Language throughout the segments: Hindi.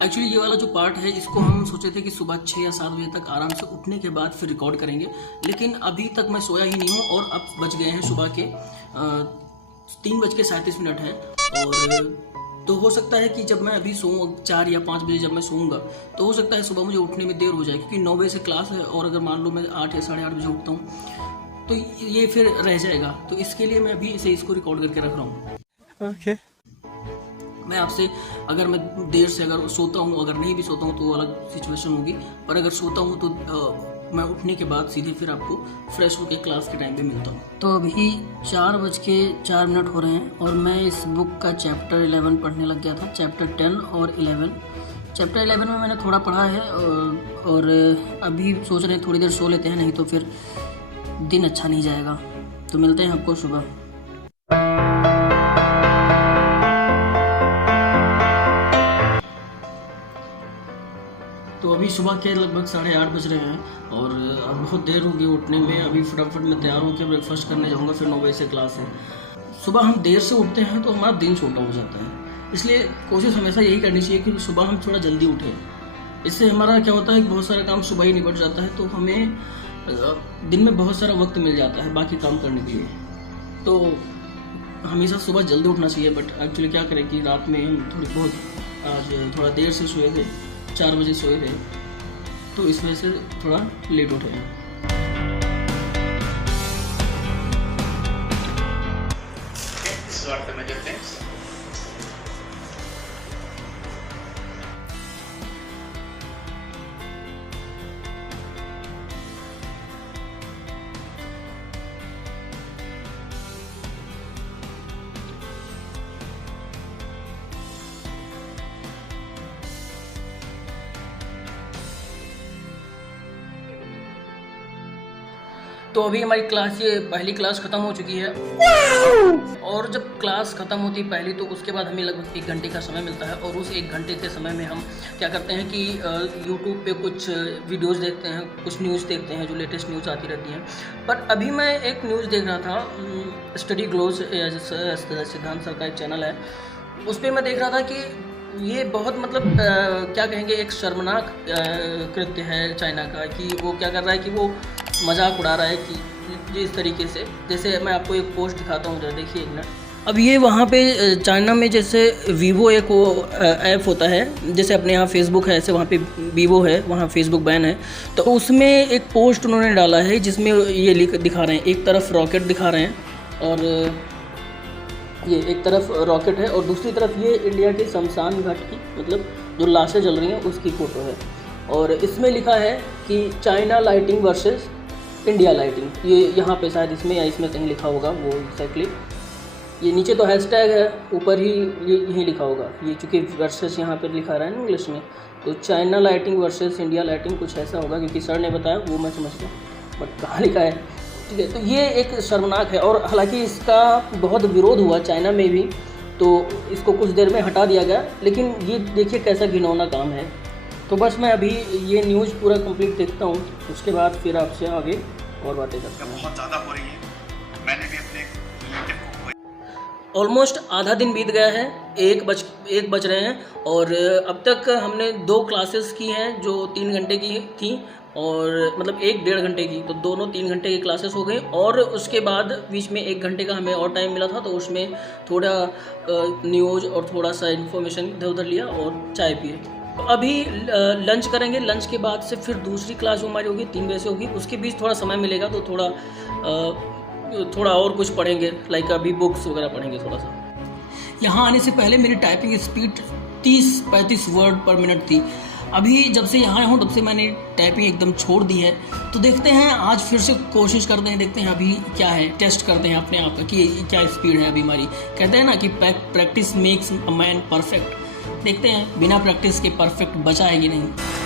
एक्चुअली ये वाला जो पार्ट है इसको हम सोचे थे कि सुबह 6 या 7 बजे तक आराम से उठने के बाद फिर रिकॉर्ड करेंगे, लेकिन अभी तक मैं सोया ही नहीं हूँ और अब बज गए हैं सुबह के 3:37 हैं। और तो हो सकता है कि जब मैं अभी सोऊँ 4 या 5 बजे जब मैं सोऊंगा तो हो सकता है सुबह मुझे उठने में देर हो जाए, क्योंकि 9 बजे से क्लास है और अगर मान लो मैं 8 या 8:30 बजे उठता हूँ तो ये फिर रह जाएगा। तो इसके लिए मैं अभी इसे इसको रिकॉर्ड करके रख रहा हूँ। ओके। मैं आपसे अगर मैं देर से अगर सोता हूँ, अगर नहीं भी सोता हूँ तो अलग सिचुएशन होगी, पर अगर सोता हूँ तो मैं उठने के बाद सीधे फिर आपको फ्रेश होकर क्लास के टाइम पे मिलता हूँ। तो अभी 4:04 हो रहे हैं और मैं इस बुक का चैप्टर 11 पढ़ने लग गया था। चैप्टर 10 और 11। चैप्टर 11 में मैंने थोड़ा पढ़ा है और अभी सोच रहे हैं थोड़ी देर सो लेते हैं, नहीं तो फिर दिन अच्छा नहीं जाएगा। तो मिलते हैं आपको सुबह। तो अभी सुबह के लगभग 8:30 बज रहे हैं और अब बहुत देर होगी उठने में। अभी फटाफट मैं तैयार होकर ब्रेकफास्ट करने जाऊंगा, फिर 9 बजे से क्लास है। सुबह हम देर से उठते हैं तो हमारा दिन छोटा हो जाता है, इसलिए कोशिश हमेशा यही करनी चाहिए कि सुबह हम थोड़ा जल्दी उठें। इससे हमारा क्या होता है कि बहुत सारा काम सुबह ही निपट जाता है, तो हमें दिन में बहुत सारा वक्त मिल जाता है बाकी काम करने के लिए। तो हमेशा सुबह जल्दी उठना चाहिए, बट एक्चुअली क्या करें कि रात में हम थोड़ी बहुत आज थोड़ा देर से सोए थे, 4 बजे सोए थे, तो इस वजह से थोड़ा लेट उठे हैं। तो अभी हमारी क्लास ये पहली क्लास ख़त्म हो चुकी है और जब क्लास ख़त्म होती है पहली तो उसके बाद हमें लगभग 1 घंटे का समय मिलता है और उस 1 घंटे के समय में हम क्या करते हैं कि यूट्यूब पे कुछ वीडियोस देखते हैं, कुछ न्यूज़ देखते हैं जो लेटेस्ट न्यूज़ आती रहती हैं। पर अभी मैं एक न्यूज़ देख रहा था, स्टडी ग्लोज सिद्धांत सर का एक चैनल है, उस पर मैं देख रहा था कि ये बहुत मतलब क्या कहेंगे, एक शर्मनाक कृत्य है चाइना का, कि वो क्या कर रहा है कि वो मजाक उड़ा रहा है कि इस तरीके से। जैसे मैं आपको एक पोस्ट दिखाता हूँ, देखिए एक मिनट। अब ये वहाँ पे चाइना में जैसे वीवो एक वो ऐप होता है, जैसे अपने यहाँ फेसबुक है ऐसे वहाँ पे वीवो है, वहाँ फेसबुक बैन है। तो उसमें एक पोस्ट उन्होंने डाला है जिसमें ये दिखा रहे हैं, एक तरफ रॉकेट दिखा रहे हैं और ये एक तरफ रॉकेट है और दूसरी तरफ ये इंडिया के शमशान घाट की मतलब जो लाशें जल रही हैं उसकी फ़ोटो है। और इसमें लिखा है कि China lighting versus India lighting. ये यहाँ पे शायद इसमें या इसमें कहीं लिखा होगा वो एक्जैक्टली। ये नीचे तो हैशटैग है, ऊपर ही ये यहीं लिखा होगा। ये चूँकि वर्सेस यहाँ पर लिखा रहा है ना इंग्लिश में, तो China lighting versus India lighting कुछ ऐसा होगा, क्योंकि सर ने बताया वो मैं समझ गया, बट कहाँ लिखा है, ठीक है। तो ये एक शर्मनाक है और हालांकि इसका बहुत विरोध हुआ चाइना में भी, तो इसको कुछ देर में हटा दिया गया, लेकिन ये देखिए कैसा घिनौना काम है। तो बस मैं अभी ये न्यूज़ पूरा कंप्लीट देखता हूँ, उसके बाद फिर आपसे आगे और बातें करता हूँ। बहुत ज़्यादा हो रही है, मैंने भी अपने रिलेटिव को ऑलमोस्ट आधा दिन बीत गया है, 1 बज रहे हैं और अब तक हमने 2 क्लासेस की हैं जो 3 घंटे की थी और मतलब 1-1.5 घंटे की, तो दोनों 3 घंटे की क्लासेस हो गई। और उसके बाद बीच में 1 घंटे का हमें और टाइम मिला था, तो उसमें थोड़ा न्यूज़ और थोड़ा सा इन्फॉर्मेशन इधर उधर लिया और चाय पिए। अभी लंच करेंगे, लंच के बाद से फिर दूसरी क्लास जो हमारी होगी 3 बजे से होगी, उसके बीच थोड़ा समय मिलेगा तो थोड़ा और कुछ पढ़ेंगे, लाइक अभी बुक्स वगैरह पढ़ेंगे थोड़ा सा। यहाँ आने से पहले मेरी टाइपिंग स्पीड 30-35 वर्ड पर मिनट थी। अभी जब से यहाँ हूँ तब से मैंने टाइपिंग एकदम छोड़ दी है। तो देखते हैं आज फिर से कोशिश करते हैं, देखते हैं अभी क्या है, टेस्ट करते हैं अपने आप का कि क्या स्पीड है अभी हमारी। कहते हैं ना कि practice makes a man perfect. देखते हैं बिना प्रैक्टिस के परफेक्ट बचा है कि नहीं।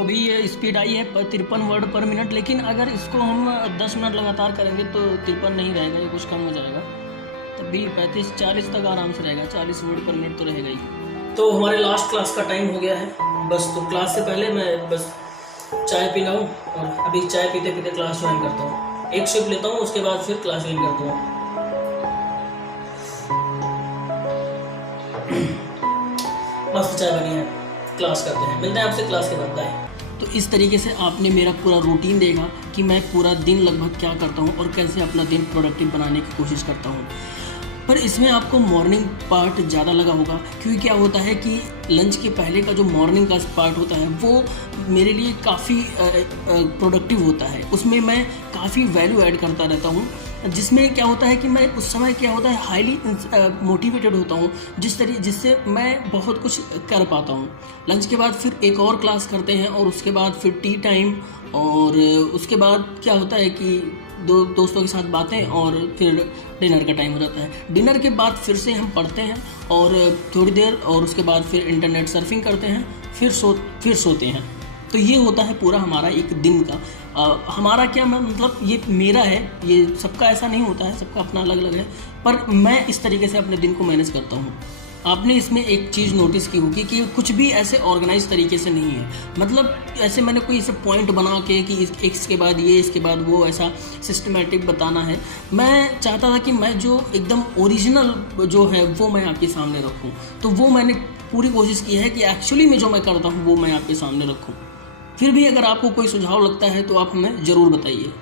तो अभी ये स्पीड आई है 53 वर्ड पर मिनट, लेकिन अगर इसको हम 10 मिनट लगातार करेंगे तो 53 नहीं रहेगा, ये कुछ कम हो जाएगा, तब भी 35-40 तक आराम से रहेगा, 40 वर्ड पर मिनट तो रहेगा ही। तो हमारे लास्ट क्लास का टाइम हो गया है बस, तो क्लास से पहले मैं बस चाय पीना हूँ और अभी चाय पीते पीते क्लास ज्वाइन करता हूँ। एक शिफ्ट लेता हूँ, उसके बाद फिर क्लास ज्वाइन करता हूँ। मस्त चाय बनी है, क्लास करते हैं, मिलते हैं आपसे क्लास के बाद, बाय। तो इस तरीके से आपने मेरा पूरा रूटीन देखा कि मैं पूरा दिन लगभग क्या करता हूँ और कैसे अपना दिन प्रोडक्टिव बनाने की कोशिश करता हूँ। पर इसमें आपको मॉर्निंग पार्ट ज़्यादा लगा होगा, क्योंकि क्या होता है कि लंच के पहले का जो मॉर्निंग का पार्ट होता है वो मेरे लिए काफ़ी प्रोडक्टिव होता है, उसमें मैं काफ़ी वैल्यू ऐड करता रहता हूँ, जिसमें क्या होता है कि मैं उस समय क्या होता है हाईली मोटिवेटेड होता हूँ, जिससे मैं बहुत कुछ कर पाता हूँ। लंच के बाद फिर एक और क्लास करते हैं और उसके बाद फिर टी टाइम, और उसके बाद क्या होता है कि दोस्तों के साथ बातें, और फिर डिनर का टाइम हो जाता है। डिनर के बाद फिर से हम पढ़ते हैं और थोड़ी देर, और उसके बाद फिर इंटरनेट सर्फिंग करते हैं, फिर सोते हैं। तो ये होता है पूरा हमारा एक दिन का। हमारा क्या मतलब ये मेरा है, ये सबका ऐसा नहीं होता है, सबका अपना अलग अलग है, पर मैं इस तरीके से अपने दिन को मैनेज करता हूँ। आपने इसमें एक चीज़ नोटिस की होगी कि कुछ भी ऐसे ऑर्गेनाइज तरीके से नहीं है, मतलब ऐसे मैंने कोई ऐसे पॉइंट बना के कि इसके बाद ये, इसके बाद वो, ऐसा सिस्टमेटिक बताना है। मैं चाहता था कि मैं जो एकदम ओरिजिनल जो है वो मैं आपके सामने रखूं, तो वो मैंने पूरी कोशिश की है कि एक्चुअली में जो मैं करता हूँ वो मैं आपके सामने रखूँ। फिर भी अगर आपको कोई सुझाव लगता है तो आप हमें ज़रूर बताइए।